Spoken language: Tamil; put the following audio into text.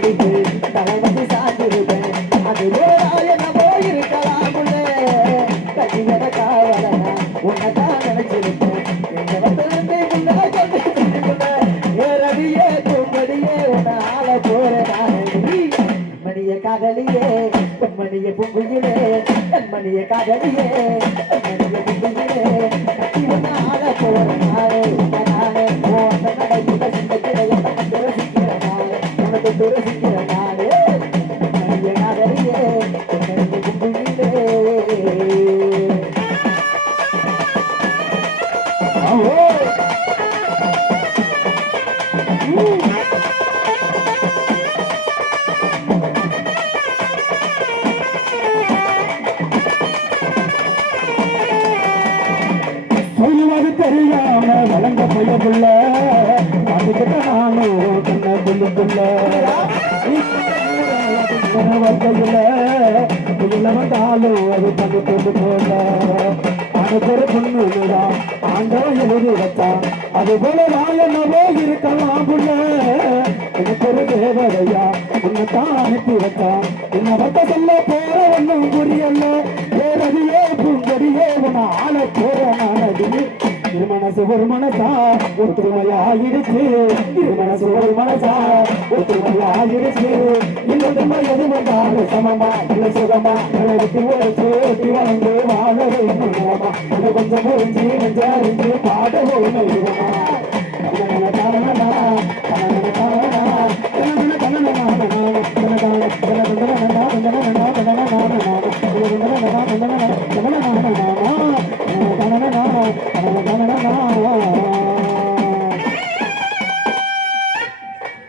படிப்பு தலைவதி சாத்திருப்பேன் அது என்ன போயிருக்கலாம் கட்டியத காவலனா உன்னதான் நினைச்சிருப்பேன் எங்க வந்து ஏறடியே பூம்படியே உன்னை ஆள போறேன் மணிய காதலியே பொன்மணிய பூங்குயிலே கண்மணிய காதலியே மணிய பூங்குயிலே கட்டி உன்னை ஆள போறேன் நானே உன்னை நடையில சிந்திக்கிறேன் உனக்கு துரசிக்கிறேன் நானே மணிய காதலியே பொன்மணிய பூங்குயிலே சொல்லுவது தெரியாம வளர்ந்த பையப்புள்ள அதுக்கிட்ட நானும் கண்ண சொல்லுக்குள்ள வர்க்கையில வந்தாலும் அது பகுத்தது போல அனுப்பொரு பொண்ணுதான் ஆண்டவன் எழுதி வச்சான் அது போல நான் என்னவோ இருக்கலாம் புள்ள எனக்கு ஒரு தேவதையா உன்னைத்தான் அனுப்பி வச்சான் உன்னை வட்ட சொல்ல போற ஒன்னும் புரியல பேரடியே பூங்கடியே உன்னை ஆள போற நானடி திருமணசு ஒரு மனசா ஒத்துமையாயிடுச்சு திருமணசு ஒரு மனசா ஒத்துமையாயிடுச்சு இந்த தம்மை எது வந்தாலும் சமமா இல்ல சுகமா விட்டு உழைச்சு ஒட்டி வளர்ந்து வாழ வேண்டுமா அதை கொஞ்சம் புரிஞ்சு நெஞ்சறிஞ்சு பாடவும் நெய்யுமா